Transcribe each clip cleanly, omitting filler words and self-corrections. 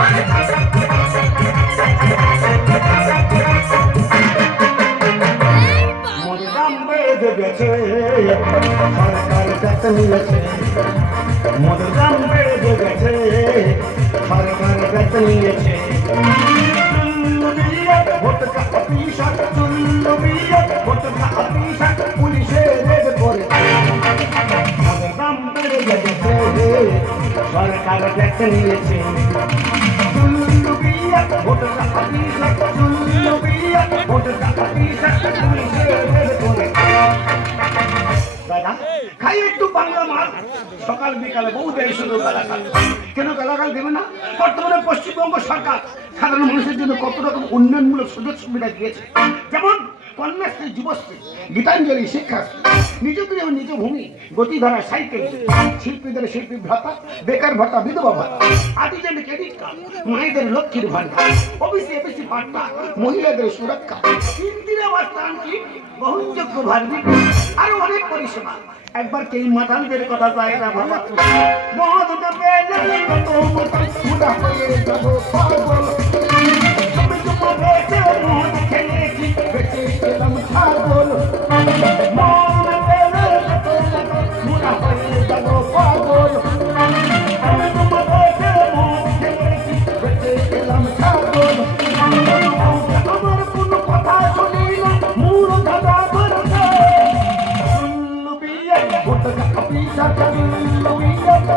মদের দাম বেড়ে গেছে, সরকার ট্যাক্স নিয়েছে। মদের দাম বেড়ে গেছে, সরকার ট্যাক্স নিয়েছে। ভোটকা অফিসার, ভোটকা অফিসার পুলিশে রেড করে। মদের দাম বেড়ে গেছে, সরকার ট্যাক্স নিয়েছে। ভোটকা অফিসার, ভোটকা অফিসার পুলিশে রেড করে। দাদা খাই একটু বাংলা মাল, সকাল বিকালে বহু দেয় শুধু গালাগাল। কেন গালাগাল দেবে না? বর্তমানে পশ্চিমবঙ্গ সরকার সাধারণ মানুষের জন্য কত রকম উন্নয়নমূলক সুযোগ সুবিধা দিয়েছে। যেমন কন্যাশ্রী, যুবশ্রী, গীতাঞ্জলি, শিক্ষাশ্রী, নিজ গৃহ নিজ ভূমি, গতিধারা সাইকেল, শিল্পীদের শিল্পী ভাতা, বেকার ভাতা, বিধবা ভাতা, আদিজেন ক্রেডিট কার্ড, মায়েদের লক্ষ্মীর ভান্ডার, ওবিসি এবিসি ভাতা, মহিলাদের সুরক্ষা, ইন্দিরা আবাস ত্রাণ কি, বহনযোগ্য ভারতী, আরো অনেক পরিষেবা। একবার কেই মাতালদের কথা চায় না বাবা। মহাদুটা পেলে কত মোটা হয়ে যাব পাগল। তুমি তো বেঁচে মদ খেয়েছি, বেঁচে গেলাম ছাগল। মহাদুটা পেলে কত মোটা হয়ে যাব পাগল। আমি তো বেঁচে মদ খেয়েছি, বেঁচে গেলাম ছাগল। আমার কোনো কথা শুনি না, মূল ধাঁধা ধরেছে। ভোটকা অফিসার,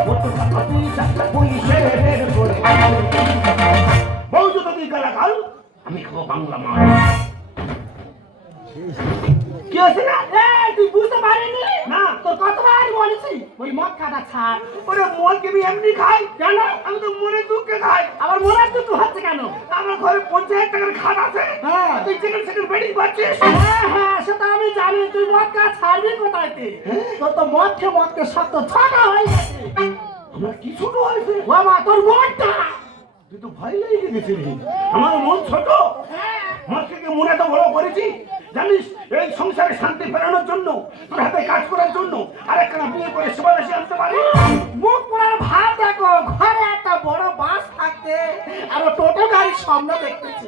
ভোটকা অফিসার পুলিশে রেড করে। বউ যদি গালাগাল, আমি খাবো বাংলা মাল। কি হয়েছে না? তুই বুঝতে পারিনি? না। তোর কতবার বলেছি ওই মদ খাটা ছাড়। ওরে মদ কি আমি এমনি খাই? কেন? আমি তো মনের দুঃখে খাই। আবার মনের দুঃখ হচ্ছে কেন? আমার ঘরে 50,000 টাকার খাট আছে। হ্যাঁ। তুই সেকেন্ড সেকেন্ড বেডিং পাচ্ছিস। হ্যাঁ সেটা আমি জানি। তুই মদ খা ছাড়বি কোথায়? তোর তো মদ খেয়ে শক্ত ছটা হয়ে গেছে। আমার কি ছোট হয়েছে বাবা তোর মনটা। তুই তো ভয় লেগে গেছিলি। আমার মন ছোট, মদকে মনে তো বড় করেছি। জানিস এই সংসারে শান্তি ফেরানোর জন্য, তোর হাতে কাজ করার জন্য আর একটা বিয়ে করে সেবাদাসী আনতে পারি। মুখ পোড়ার ভাব দেখো, ঘরে একটা বড় বাস থাকতে আর টোটো গাড়ির স্বপ্ন দেখতেছি।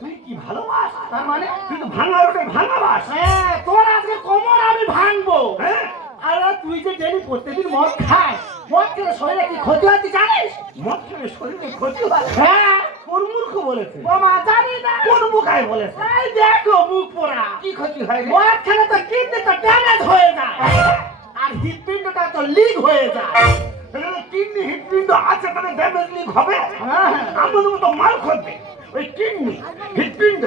তুই কি ভালোবাস? তার মানে তুই তো ভাঙা রোডে ভাঙা বাস। হ্যাঁ তোর আজকে কোমর আমি ভাঙবো। হ্যাঁ, আর তুই যে ডেলি প্রত্যেকদিন মদ খাস, মদ খেলে শরীরে কি ক্ষতি হচ্ছে জানিস? মদ খেলে শরীরে ক্ষতি হয়। হ্যাঁ কোন মূর্খ বলেছে? বাবা জানি না। কোন মুখায় বলেছে? এই দেখো মুখ পোড়া। কি ক্ষতি হয় রে? মদ খেলে তো কিডনিটা ড্যামেজ হয়ে যায় আর হৃৎপিণ্ডটা তো লিক হয়ে যায়। কিডনি হৃৎপিণ্ড আছে, তাহলে ড্যামেজ লিক হবে। হ্যাঁ আমাদের মতো মাল করবে। ওই কিডনি, হৃৎপিণ্ড,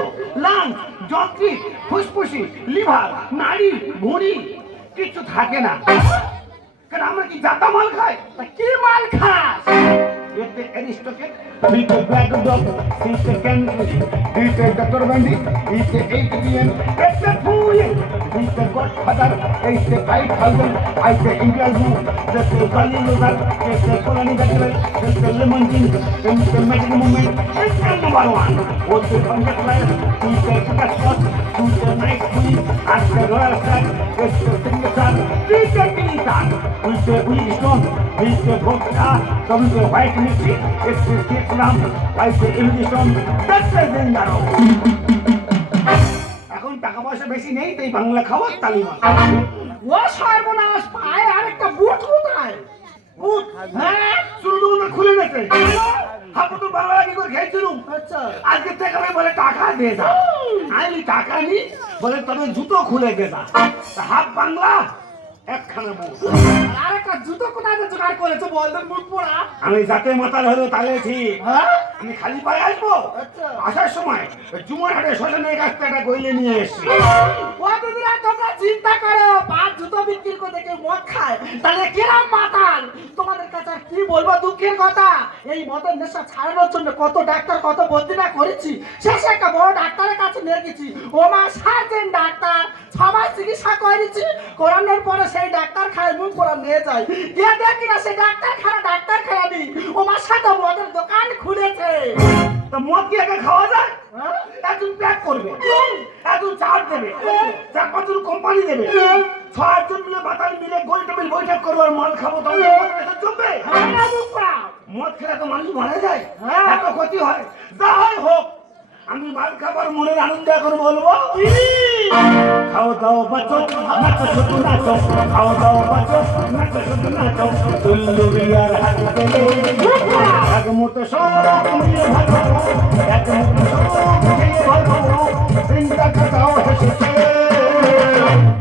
লাংস, যকৃৎ, ফুসফুসি, লিভার, নাড়ি, ভুঁড়ি কিছু থাকে না। কারণ আমরা কি জাতা মাল খাই? তা কি মাল খাস? এতে অ্যারিস্টোকেট, এতে ব্ল্যাক ডগ, এতে ক্যান্ডি, এতে ডক্টর ব্যান্ডি, এতে 8 এতে ফুয়ে, এতে গডফাদার, এতে 5000, এতে ইন্ডিয়ান ব্লু, এতে গালি লোজার, এতে কোলানি গাজল, এতে লেমন জিন, এতে ম্যাজিক মুভমেন্ট, এতে নাম্বার 1, ওতে কনজাক্ট লাইট, এতে ক্যাস্টর, এতে নাইট কুইন, এতে রয়্যাল স্টার, এতে সিগনেচার, এতে টিটার, এতে উইলস্টোন, এতে ভোটকা, এতে হোয়াইট মিষ্টি, এতে কেটলাম, এতে ইমিগ্রেশন, এতে ডেঞ্জারো। এখন টাকা পয়সা বেশি নেই, তাই বাংলা খাওয়ার তালিমা। ও সর্বনাশ, পায়ে আরেকটা বুট কোথায়? বুট? হ্যাঁ শুরু দোকানটা খুলে গেছে। হাবু তো বাংলা কি করে খেয়েছিলুম। আচ্ছা আজকে থেকে আমি বলে টাকা দিয়ে যা। আমি টাকা নি, বলে তবে জুতো খুলে দে যা। হাফ বাংলা, একখানা বুট। আরেকটা জুতো কোথায় জোগাড় করেছো বলদের মুখ পোড়া? আমি যাতে মাতাল হলো তাহলে ঠিক। হ্যাঁ আমি খালি পায়ে আসবো। আচ্ছা আসার সময় জুমার হাটে শ্মশানের কাছ থেকে একটা গইলে নিয়ে এসছি। ও দিদিরা তোমরা চিন্তা করো, পাঁচ জুতো বিক্রি করে কেউ মদ খায় তাহলে কিরাম মাতাল। তোমাদের কাছে আর কি বলবো দুঃখের কথা। এই মদের নেশা ছাড়ানোর জন্য কত ডাক্তার কত বদ্যিরা করেছি, শেষে একটা বড় ডাক্তারের কাছে নিয়ে গেছি। ও মা সার্জেন ডাক্তার, 6 মাস চিকিৎসা করেছি। করানোর পরে সেই ডাক্তার খায় মুখ করে নিয়ে যায়, গিয়ে দেখি না সেই ডাক্তার খারাপ নেই, ও মার সাথে মদের দোকান খুলেছে। তো মদ কি একা খাওয়া যায়? একজন প্যাক করবে, একজন চার্জ দেবে, যা কতজন কোম্পানি দেবে, 6-8 জন মিলে মাতাল মিলে গোল টেবিল বৈঠক করবো আর মদ খাবো, তখন চলবে? মদ খেলে তো মানুষ মারা যায়, এত ক্ষতি হয়। যা হয় হোক, আমি মাল খাবার মনের আনন্দ এখন বলবো। খাও দাও বাঁচো, নাচো শুধু নাচো, খাও দাও বাঁচো, নাচো শুধু নাচো, তুল্লু বিয়ার হাত পেলে এক মুঠো সব মিলে ভালো, এক মুঠো সব মিলে ভালো, চিন্তা কথাও হেসেছে।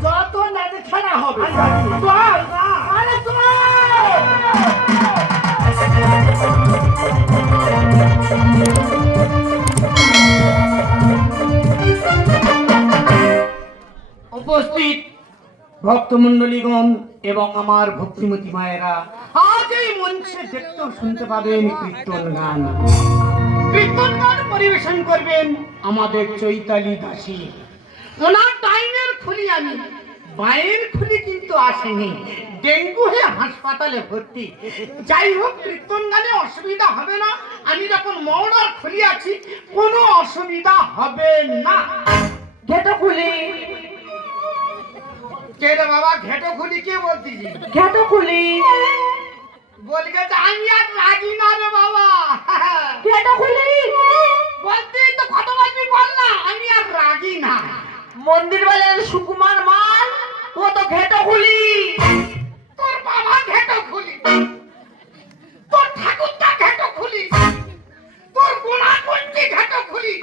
যত নাচে খেলা হবে চল না, আরে চল। উপস্থিত ভক্তমণ্ডলীগণ এবং আমার ভক্তিমতী মায়েরা, আজ এই মঞ্চে দেখতেও শুনতে পাবেন কীর্তন গান। কীর্তন গান পরিবেশন করবেন আমাদের চৈতালি দাসী। ওনার টাইমের খুলি আমি, মায়ের খুলি কিন্তু আসেনি, ডেঙ্গু হয়ে হাসপাতালে ভর্তি। যাই হোক, কীর্তন গানে অসুবিধা হবে না, আমি যখন মৌলার খুলি আছি, কোনো অসুবিধা হবে না। ঘেটো খুলি, কে রে বাবা? ঘেটো খুলি কে বলতিস? ঘেটো খুলি, বলি গেছে আমি আর রাজি না রে বাবা। ঘেটো খুলি। বলতে তো কত বলবি বল না, আমি আর রাজি না। মন্দির বাজার সুকুমার মাল, ও তো ঘেটো খুলি। তোর বাবা ঘেটো খুলি, তোর ঠাকুরটা ঘেটো খুলি, তোর গোনা কন্টি ঘেটো খুলি,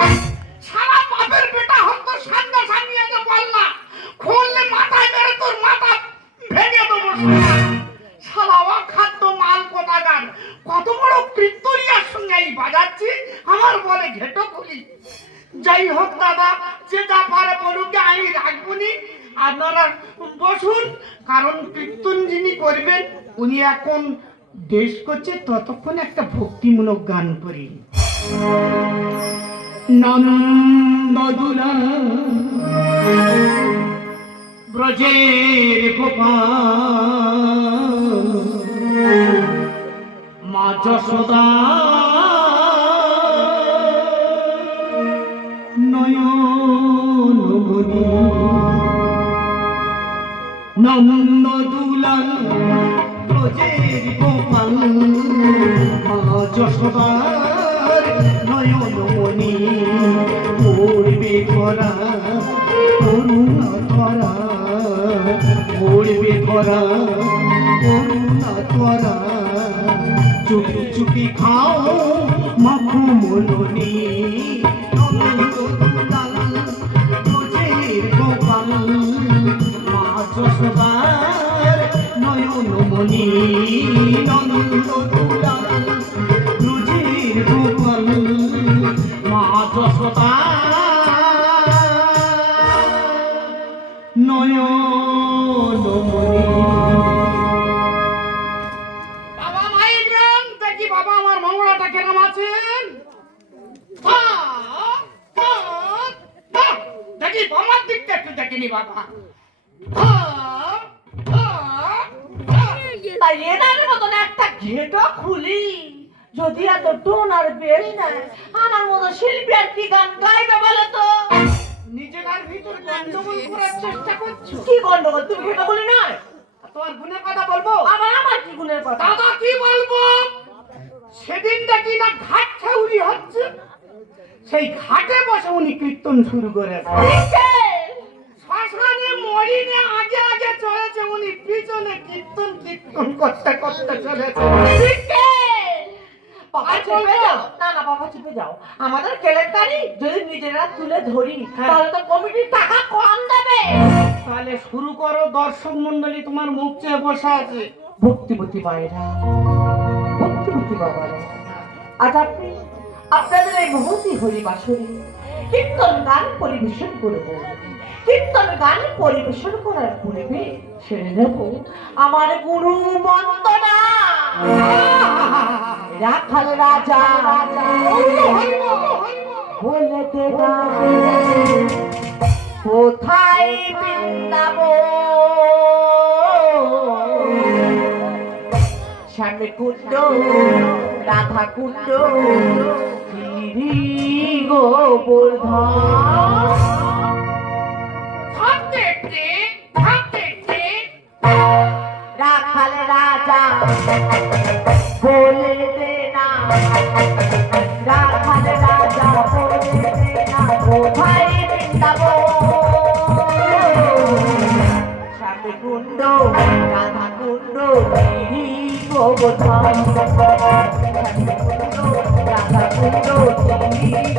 সারা বাপের বেটা হল তোর সামনে সামনে এসে বল না, খুললে মাথায় মেরে তোর মাথা ভেঙে দেবো। শালা অখাদ্য মাল কোথাকার, কত বড় কীর্তনিয়ার সঙ্গে এই বাজাচ্ছি, আমার বলে ঘেটো খুলি। যাই হোক দাদা, যে যা পারে বলুক, আমি রাখবনি, আপনারা বসুন। কারণ কীর্তন যিনি করবেন উনি এখন দেশ করছে, ততক্ষণ একটা ভক্তিমূলক গান করি। নন্দদুলা ব্রজের গোপাল, মা যশোদা নয়নমণি, নন্দদুলাল ব্রজের গোপাল, মা যশোদার নয়নমণি, পড়বে ধরা করুণা ধরা, পড়বে ধরা করুণা ধরা, চুপি চুপি খাও মাখো মননি, নন্দদুলাল ব্রজের গোপাল, মা যশোদার নয়নমণি, নন্দদুলাল ব্রজের গোপাল, মা যশোদার নয়নমণি। বাবা মায়ের নাম দেখি, বাবা আমার মঙ্গলাটা কেমন আছেন? দেখি বাবার দিকটা একটু দেখিনি বাবা। তাই এনার মতন একটা ঘেটো খুলি যদি এত টোন আর বেশ নেয়, আমার মতো শিল্পী আর কি গান গাইবে বলো তো? নিজের ভিতর গন্ডগোল করার চেষ্টা করছো। কি গন্ডগোল? তুমি ঘেটো খুলি নয়, তোমার গুণের কথা বলবো? আবার আমার কি গুণের কথা? দাদা কি বলবো, সেদিন দেখি না ঘাট ছাউরি হচ্ছে, সেই ঘাটে বসে উনি কীর্তন শুরু করেছে। শ্মশানে মরিনে আগে আগে চলেছে, উনি পিছনে কীর্তন কীর্তন করতে করতে চলেছে। বাবা চেপে যাও, না না বাবা চেপে যাও, আমাদের কেলেঙ্কারি যদি নিজেরা তুলে ধরি তাহলে তো কমিটির টাকা কম দেবে। তাহলে শুরু করো, দর্শক মন্ডলী তোমার মুখ চেয়ে বসে আছে। ভক্তিমতী মায়েরা, ভক্তিমতী বাবারা, আজ আপনি আপনাদের এই মহতী হরিবাসরে কীর্তন গান পরিবেশন করব। কীর্তন গান পরিবেশন করার পূর্বে সেরে নেব আমার গুরু বন্দনা। রাখাল রাজা বলতে গাবে কোথায় বৃন্দাবন, সামনে কুণ্ড রাধা কুণ্ড গোবর্ধন থাকতে রাখাল রাজা বলে দে না, রাখাল রাজা বলে দে না কোথায় বৃন্দাবন। শ্যামে কুণ্ড রাধা কুণ্ড গোবর্ধন, শ্যামে কুণ্ড রাধা কুণ্ড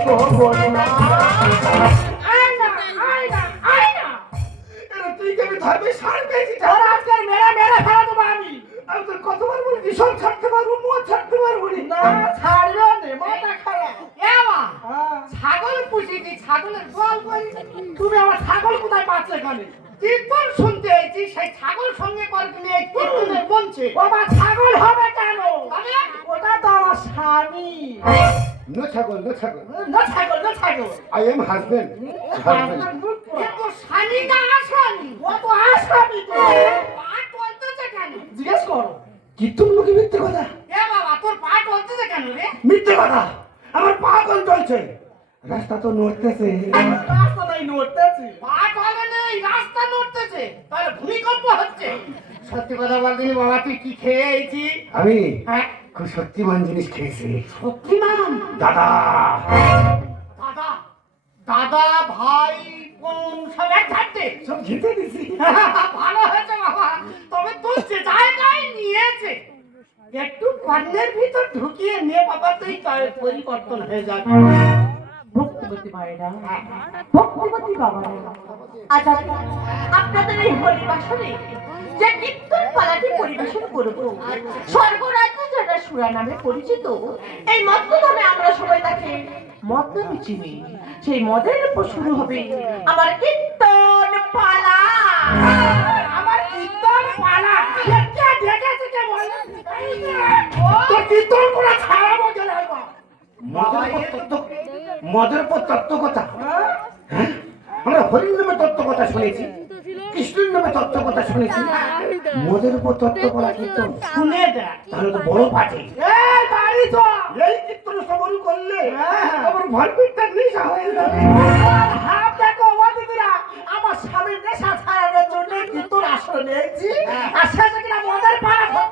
গোবর্ধন। এটা তুই কেন ধর্মে সার পেয়েছি? তোর আজকের মেরে মেরে ফেলা দেবো আমি। আমি তোর কতবার বলি সব ছাড়তে পারবো, মদ ছাড়তে পারবো না ছাড়িও নে, মাথা খারাপ। এমা হ্যাঁ, ছাগল পুষিছি, ছাগলের গোয়াল করেছি। তুমি আমার ছাগল কোথায় পাচ্ছ এখানে? কীর্তন শুনতে এসেছি, সেই ছাগল সঙ্গে করে নিয়ে কীর্তনের বলছে। বাবা ছাগল হবে কেন? তবে ওটা তো আমার স্বামী। নো ছাগল, নো ছাগল। না ছাগল, না ছাগল। I am husband. কিন্তু স্বামী না আসামি, ও তো আসামি তো। পা টলতেছে কেন? জিজ্ঞেস করো। কীর্তন মুখে মিথ্যে কথা, এ বাবা তোর পা টলতেছে কেন রে? মিথ্যে কথা। আমার পা কোন চলছে, রাস্তা তো নড়তেছে। রাস্তাটাই নড়তেছি। পা টলে নেই, রাস্তা নড়তেছে, তাহলে ভূমিকম্প হচ্ছে। সত্যি কথা বলতে বাবা, তুই কি খেয়ে এইছি? আমি হ্যাঁ, খুব শক্তিমান জিনিস খেয়েছি শক্তিমান। দাদা। দাদা দাদা ভাই বোন সব এক থাকতে সব জিতে দিছি। ভালো হয়েছে বাবা, তবে তোর যে জায়গায় নিয়েছে একটু কর্ণের ভিতর ঢুকিয়ে নে বাবা, তুই পরিবর্তন হয়ে যাবে। ভক্তিপতি ভাইরা, ভক্তিপতি বাবারা, আজ আমি আপনাদের এই হরিবাসনে যে কীর্তন পালাটি পরিবেশন করব, স্বর্গরাজ্য যেটা সুরা নামে পরিচিত, এই মদ্যধামে আমরা সবাই তাকে মদ্যপি চিনি। সেই মদের উপর শুরু হবে আমার কীর্তন পালা। আমার কীর্তন পালা। কে দেখেছে কে বলে? তোর কীর্তন করা ছাড়াবো গেলে একবার। মদের উপর তত্ত্ব কথা। হ্যাঁ? আমরা হরির নামে তত্ত্ব কথা শুনেছি, কৃষ্ণের নামে তত্ত্ব কথা শুনেছি, মদের উপর তত্ত্ব করা কীর্তন শুনে দেখ, তাহলে তো বড় পাঠে। এই বাড়ি তো। এই কীর্তন সবর করলে আমার ভরপিটটা নেশা হয়ে যাবে। হাত দেখো ও দিদিরা, আমার স্বামীর নেশা ছাড়ানোর জন্য কীর্তন আসরে নিয়েছি। আর শেষে কিনা মদের পালা।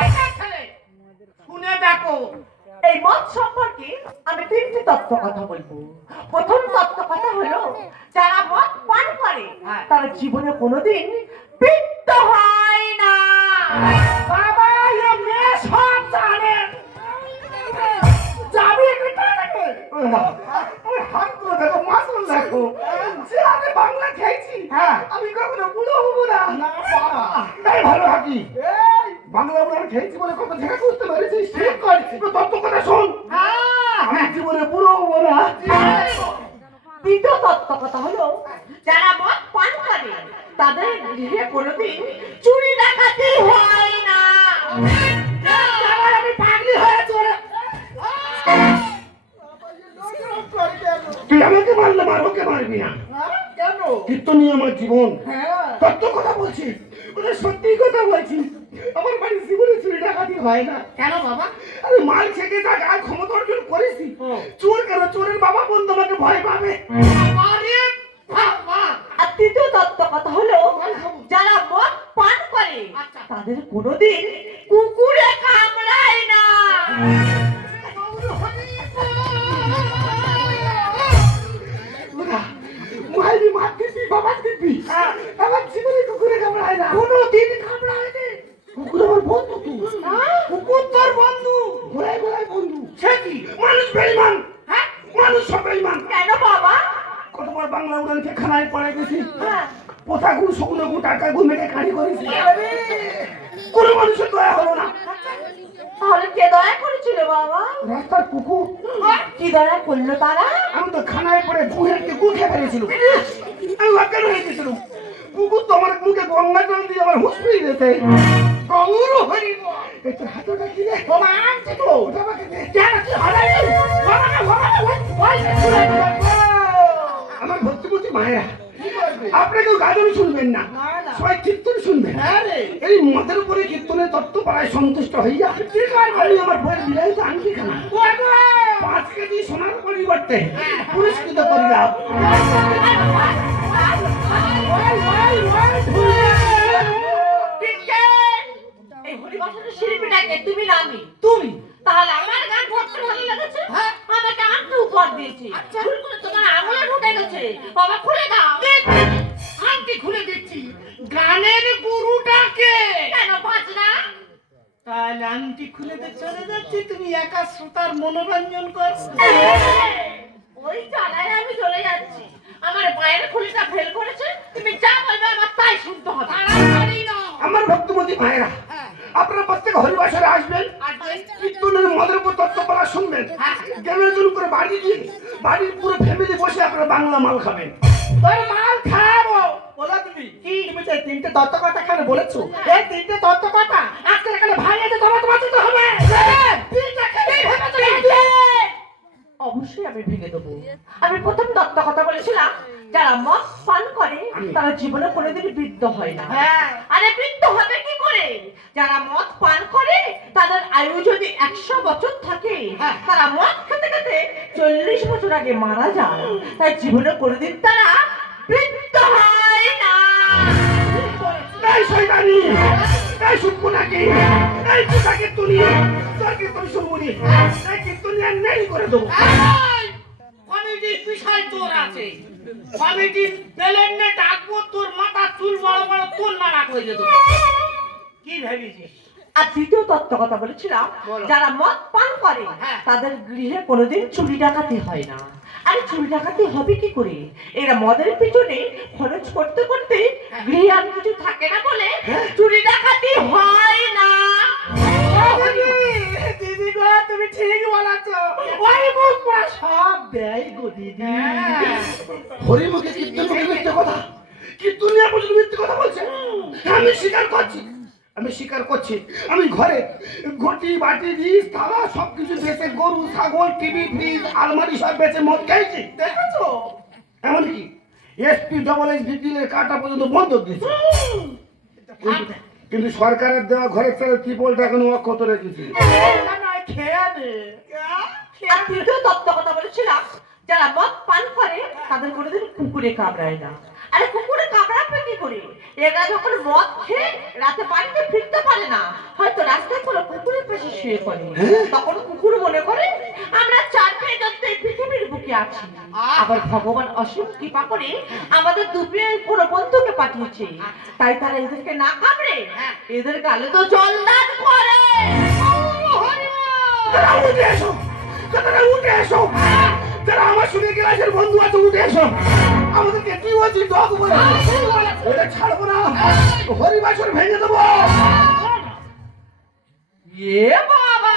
এই দেখ ছেলে, শুনে দেখো। এই মদ সম্পর্কে আমি তিনটি তত্ত্ব কথা বলবো। প্রথম তত্ত্ব কথা হলো, যারা মদ পান করে তারা জীবনে কোনোদিন পিত্ত হয় না। বাবা এ মেয়ে সব জানে। যাবি কোথায়? ওই হাতগুলো দেখো, মাছগুলো দেখো, যে আমি বাংলা খেয়েছি, আমি কখনো বুড়ো হবো না। তাই ভালো থাকি। এই বাংলা উড়ান খেয়েছি বলে কত ঠেকা করতে পেরেছিস, ঠিক করেছি। তত্ত্ব কথা শোন, আমি জীবনে বুড়ো হবো না। দ্বিতীয় তত্ত্ব কথা হলো, যারা মদ পান করে তাদের গৃহে কোনোদিন চুরি ডাকাতি হয় না। আমি পাগলি হয়ে চলে। তুই আমাকে মারলে মার, ওকে মারবি না। কেন? কীর্তনই আমার জীবন, হ্যাঁ তত্ত্ব কথা বলছি, ওটা সত্যি কথা বলছি। আমার বাড়ি জীবনে চুরি ডাকাতি হয় না। কেন বাবা? আরে মাল ছেকে থাক, আর ক্ষমতা অর্জন করেছি। চোর কেন, চোরের বাবা বন্ধু আমাকে ভয় পাবে। আরে বাবা, আর তৃতীয় তত্ত্ব কথা হলো, যারা মদ পান করে তাদের কোনোদিন কুকুরে কামড়ায় না। মাইরি মার দিবি, বাবা দিবি। আমার জীবনে কুকুরে কামড়ায় না, কোনোদিন কামড়ায়নি। কুকুর আমার বন্ধু। কুকুর তোর বন্ধু, ঘোড়ায় ঘোড়ায় বন্ধু। সে কি মানুষ বেঈমান? হ্যাঁ, মানুষ সব বেঈমান। কেন বাবা? কতবার বাংলা উড়ানকে খানায় পড়ে গেছি, হ্যাঁ, পোথা গুড়, শুকনো গুড়, টাকা গুড় মেরে কারি করেছি, কোনো মানুষের দয়া হলো না। তাহলে কে দয়া করেছিল বাবা? রাস্তার কুকুর। কি দয়া করলো তারা? আমি তো খানায় পড়ে গুড়েরকে গুড় খেয়ে ফেলেছিল, আমি অজ্ঞান হয়ে গেছিলাম। কুকুর তো আমার মুখে গঙ্গা জল দিয়ে আমার হুঁশ পেয়ে যেতে। গৌর হরিব। একটু হাতটা কি রে? বাবা আনছি তো। ওটা আমাকে দে। কেন কি হবে? বাবা না, বাবা না, ওই শুনে আমার ভক্তিমতী মায়েরা, আপনাকেও গাজন শুনবেন না, সবাই কীর্তন শুনবেন। হ্যাঁ রে, এই মদের উপরে কীর্তনের তত্ত্ব পাড়ায় সন্তুষ্ট হইয়া আমি আমার বইয়ের বিলাইতে আনছি কেন 5 কেজি সোনার পরিবর্তে পুরস্কৃত করিলাম। এই হরিবাসনের শিল্পীটাকে তুমি না আমি? তুমি তাহলে আমার গান ভক্ত ভালো লেগেছে, আমাকে আংটি উপহার দিয়েছে, ভুল করে তোমার আঙুলে ঢুকে গেছে, বাবা খুলে দাও। আংটি খুলে দিচ্ছি। গানের গুরুটাকে কেন বাজনা? তাহলে আংটি খুলে দিয়ে চলে যাচ্ছি, তুমি একা শ্রোতার মনোরঞ্জন কর। ওই জ্বালায় আমি চলে যাচ্ছি। আমার পায়ের খুলিটা ফেল করেছে, তুমি যা বলবে আমার তাই শুনতে হবে। তাড়াতাড়ি নাও। আমার ভক্তমতী ভাইরা, আপনারা প্রত্যেক হরিবাসরে আসবেন, কীর্তনের মদের উপর তত্ত্ব পাড়া শুনবেন, জ্ঞানের জন্য করে বাড়ি গিয়ে বাড়ির পুরো ফ্যামিলি বসে আপনারা বাংলা মাল খাবেন। তোর মাল খাবো বলা তুমি কি? তুমি যে 3টে তত্ত্ব কথা এখানে বলেছো, এই 3টে তত্ত্ব কথা আজকে এখানে ভাইয়াতে তোমার তো হবে। অবশ্যই আমি ভেঙে দেবো। আমি প্রথম তত্ত্ব কথা বলেছিলাম, যারা মদ পান করে তারা জীবনে কোনোদিন বৃদ্ধ হয় না। আরে বৃদ্ধ হবে কি করে? যারা মদ পান করে তাদের আয়ু যদি 100 বছর থাকে, তারা মদ খেতে খেতে 40 বছর আগে মারা যায়। তাই জীবনে কোনোদিন তারা বৃদ্ধ হয় না। এই শয়তানি, এই সুপুনাকি, এই পুতাকে তুলি, তোর কীর্তন শুনবুনি, এই কীর্তন আর নেই করে দেবো। কমিটির বিশাল চোর আছে। কমিটির প্লেনে ডাকবো, তোর মাথা চুল বড় বড় তোর নাড়া করে দেবো। কি ভেবেছিস? আর দ্বিতীয় তত্ত্ব কথা বলেছিলাম, যারা মদ পান করে তাদের গৃহে কোনোদিন চুরি ডাকাতি হয় না। আরে চুরি ডাকাতি হবে কি করে? এরা মদের পিছনে খরচ করতে করতে গৃহে আর কিছু থাকে না বলে চুরি ডাকাতি হয় না। দিদি গো, তুমি ঠিক বলেছো। ওই মুখ পুরো সব দেয় গো দিদি। হরিমুখে কীর্তন মুখে মিথ্যে কথা, কীর্তন নিয়ে পর্যন্ত মিথ্যে কথা বলছে। আমি স্বীকার করছি, আমি ঘরে ঘটি বাটি ডিস থালা সবকিছু বেচে গরু ছাগল টিভি ফ্রিজ আলমারি সব বেচে মদ খাইছি। দেখেছো? এমনকি এসপি ডবল এস ভিটিলের কাটা পর্যন্ত বন্ধ দিয়েছে। কিন্তু সরকারের দেওয়া ঘরের ছেলে ত্রিপলটা এখনো অক্ষত রেখেছি। না না, খেয়ে নে। আর তৃতীয় তত্ত্ব কথা বলেছিলাম, যারা মদ পান করে তাদের কোনোদিন কুকুরে কামড়ায় না। আরে কুকুরে কামড়াবে কি করে? এরা যখন মদ খেয়ে রাতে বাড়িতে ফিরতে পারে না, হয়তো রাস্তায় কোনো কুকুরের পাশে শুয়ে পড়ে, তখন কুকুর মনে করে আমরা 4 পেয়ে যাতে পৃথিবীর বুকে আছি। আবার ভগবান অসীম কৃপা করে আমাদের দুপিয়ে কোনো বন্ধুকে পাঠিয়েছে, তাই তারা এদেরকে না কামড়ে এদের গালে তো জলদান করে। তারা উঠে এসো, তারা উঠে এসো, যারা আমার সঙ্গে ক্লাসের বন্ধু আছে উঠে এসো। আমাদেরকে কি বলছি ডগ বলে ওটা ছাড়বো না, হরিবাসর ভেঙে দেবো। এ বাবা,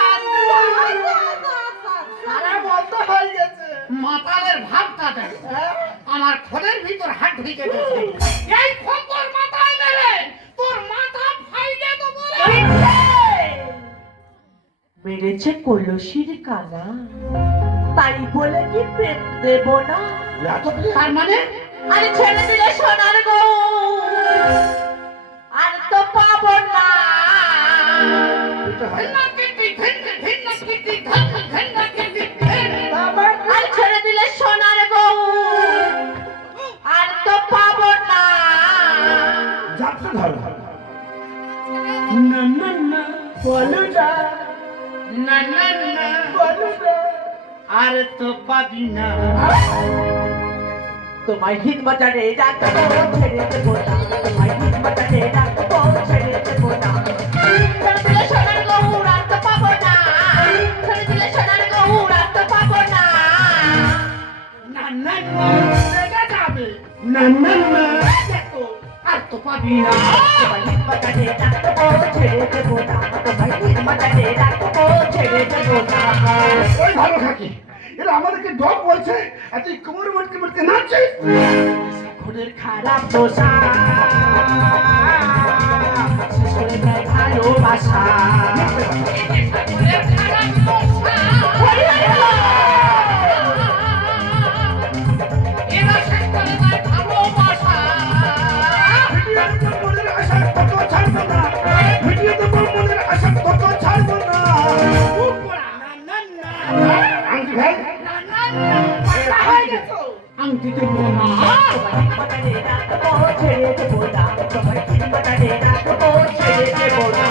সারা বন্ধ হয়ে গেছে। মাতালের ভাবটা দেখ। আমার খোলের ভিতর হাত ঢুকে গেছে। এই খোঁতর মাথায় মেরে তোর মাথা ফাইলে দেবো রে। মেরেছে কলসির কানা, তাই বলে কি প্রেম দেব না? তার মানে আরে ছেড়ে দিলে সোনার গো আর তো পাবো না। আর ছেড়ে দিলে সোনার গো আর তো পাবো না। যাত্রা ধরো না না না, বলো না, না না না, বলো না। আর তো পাবি না। তোমায় হিত বাজারে ডাকবো ছেড়ে দেবো না, তোমায় হিত বাজারে ডাকবো ছেড়ে দেবো না। ছেড়ে দিলে সোনার গো আর তো পাবো না, ছেড়ে দিলে সোনার গো আর তো পাবো না। না না না, রেগে যাবে। না না না, দেখো, আর তো পাবি না। তোমায় হিত বাজারে ডাকবো ছেড়ে দেবো না, তোমায় হিত বাজারে ডাকবো ছেড়ে দেবো না। ওই ভালো থাকি, এরা আমাদেরকে ডগ বলছে আর তুই কোমর মটকে মটকে নাচছিস। ঘোরের খারাপ দোষা শেষ করে দেয় ভালোবাসা। এরা শেষ করে দেয় ভালোবাসা। মনের আশায় কত ছাড় আংটি ভাই না না না পাগলা হয়ে গেছো আংটি দেবো না। তোমার মাথায় রাখবো ছেড়ে দেবো না, তোমার মাথায় রাখবো ছেড়ে দেবো না।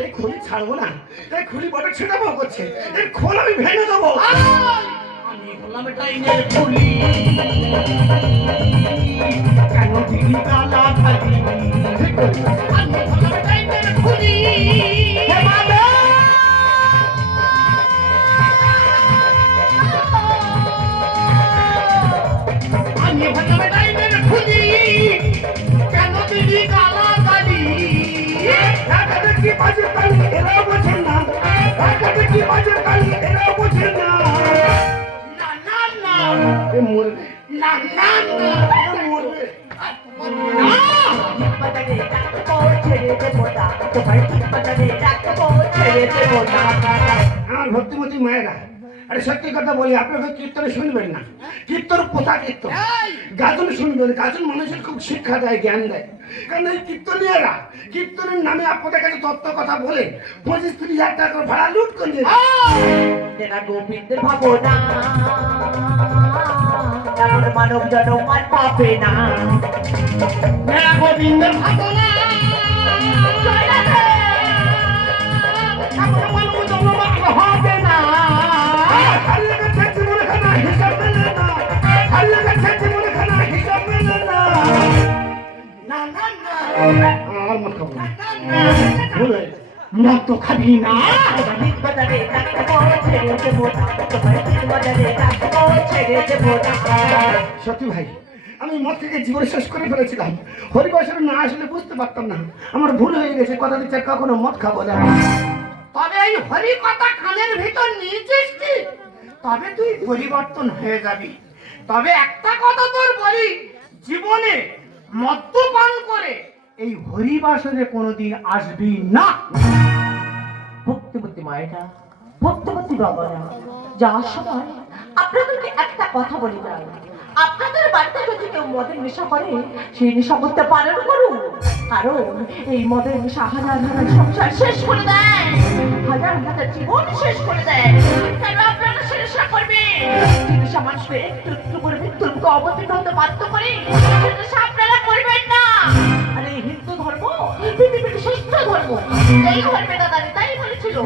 এই খুলি ছাড়বো না, এই খুলি বড় ছেটাবো করছে, এই খোল আমি ভেঙে দেবো। আমি হলাম ডাইনের খুলি, কেন দিলি গালা খালি? আমি হলাম ডাইনের খুলি হে বাবা! আমি হলাম ডাইনের খুলি কেন দিলি গালা গালি একাতে কি বাজে কালি এরাও বোঝেন না, একাতে কি বাজে কালি এরাও বোঝেন না। না না না এ মরবে, না না না এ মরবে। মাথায় রাখবো ছেড়ে দেবো না, তোমার মাথায় রাখবো ছেড়ে দেবো না। আমার ভক্তিমতী মায়েরা, আরে সত্যি কথা বলি, আপনারা কীর্তনে শুনবেন না, কীর্তন পোতা কীর্তন, গাজন শুনবেন। গাজন মানুষের খুব শিক্ষা দেয়, জ্ঞান দেয়। কারণ এই কীর্তনীয়রা কীর্তনের নামে আপনাদের কাছে তত্ত্ব কথা বলে 25-30 হাজার টাকা করে ভাড়া লুট করে দিয়ে দেয়। তেরা গোবিন্দের ভাবনা এমন মানব জনম আর পাবে না। মেরা গোবিন্দের ভাবনা হবে না। আর লেগেছে জীবনে খানা হিসাব মেলে না, আর লেগেছে জীবনে খানা হিসাব মেলে না। না না না আমার মত খাবো না, না ভুল হয়ে গেছে। মদ তো খাবি না। বাজারে রাখবো ছেড়ে দেবো না, তোমার বাজারে রাখবো ছেড়ে দেবো না। সত্যি ভাই, আমি মদ থেকে জীবন শেষ করে ফেলেছিলাম। হরিবাসরে না আসলে বুঝতে পারতাম না, আমার ভুল হয়ে গেছে। কথা দিচ্ছে কখনো মদ খাবো না। তবে এই হরি কথা কানের ভিতর নিয়েছিস কি তবে তুই পরিবর্তন হয়ে যাবি। তবে একটা কথা তোর বলি, জীবনে মদ্যপান করে এই হরিবাসরে কোনোদিন আসবি না। ভক্তিমতী মায়েরা, ভক্তিমতী বাবারা, যাওয়ার সময় আপনাদেরকে একটা কথা বলি যাই, আপনাদের বাড়িতে যদি কেউ মদের নেশা করে, সেই নেশা করতে পারেন করুন। কারণ এই মদের নেশা হাজার হাজার সংসার শেষ করে দেয়, হাজার হাজার জীবন শেষ করে দেয়। কেন আপনারা সে নেশা করবেন? যে নেশা মানুষকে একটু একটু করে মৃত্যুর মুখে অবতীর্ণ হতে বাধ্য করে, সে নেশা আপনারা করবেন না। আর এই হিন্দু ধর্ম পৃথিবীর শ্রেষ্ঠ ধর্ম, এই ধর্মের দাদা তাই বলেছিল,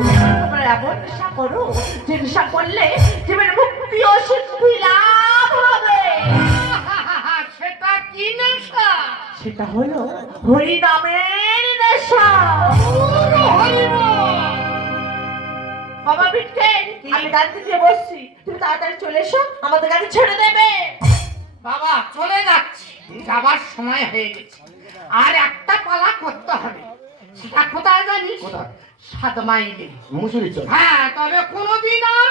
তোমরা এমন নেশা করো যে নেশা করলে জীবনের মুক্তি ও সিদ্ধি লাভ হবে। সেটা কি নেশা? সেটা হলো হরি নামের নেশা। বাবা বিটকে, আমি গাড়িতে গিয়ে বসছি, তুমি তাড়াতাড়ি চলে এসো, আমাদের গাড়ি ছেড়ে দেবে। বাবা চলে যাচ্ছি, যাবার সময় হয়ে গেছে। আর একটা পালা করতে হবে, সেটা কোথায় জানিস? কোথায়? 7 মাইলে। মুসুরি চল। হ্যাঁ, তবে কোনোদিন আর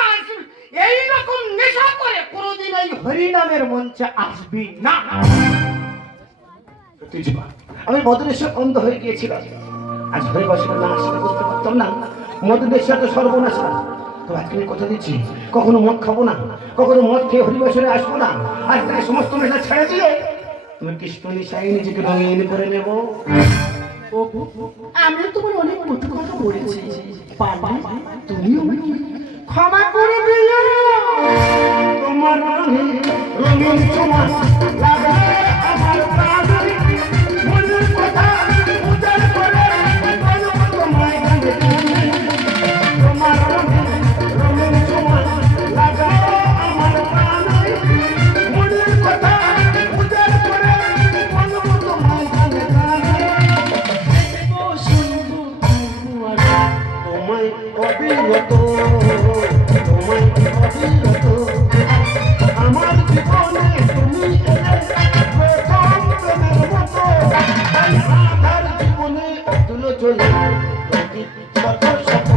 এইরকম নেশা করে কোনোদিন এই হরিনামের মঞ্চে আসবি না। সত্যি জীবা, আমি মদনেশ্বর অন্ধ হয়ে গিয়েছিলাম। আজ হরিবাসরে না আসলে বুঝতে পারতাম না মদনেশ্বর তো সর্বনাশ। তো আজকে আমি কথা দিচ্ছি, কখনো মদ খাবো না, কখনো মদ খেয়ে হরিবাসরে আসবো না। আজ থেকে সমস্ত নেশা ছেড়ে দিয়ে তুমি কৃষ্ণ নেশায় নিজেকে রঙিন করে নেব। আমি তোমার অনেক কটু কথা বলেছি, পারবে তুমি ক্ষমা করে দিলে। তোমার রঙিন রঙিন ছোঁয়া লাগায় আমার প্রাণে, মনের কথা উজাড় করে বলবো তোমায় গানে গানে। তোমার রঙিন রঙিন ছোঁয়া লাগায় আমার প্রাণে, মনের কথা উজাড় করে বলবো তোমায় গানে গানে। তোমায় অবিরত, তোমায় অবিরত আমার জীবনে তুমি এলে প্রথম প্রেমের মতো। তাই আমার জীবনে তুলো চলে শত শত,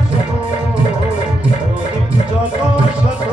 শত শত, শত শত।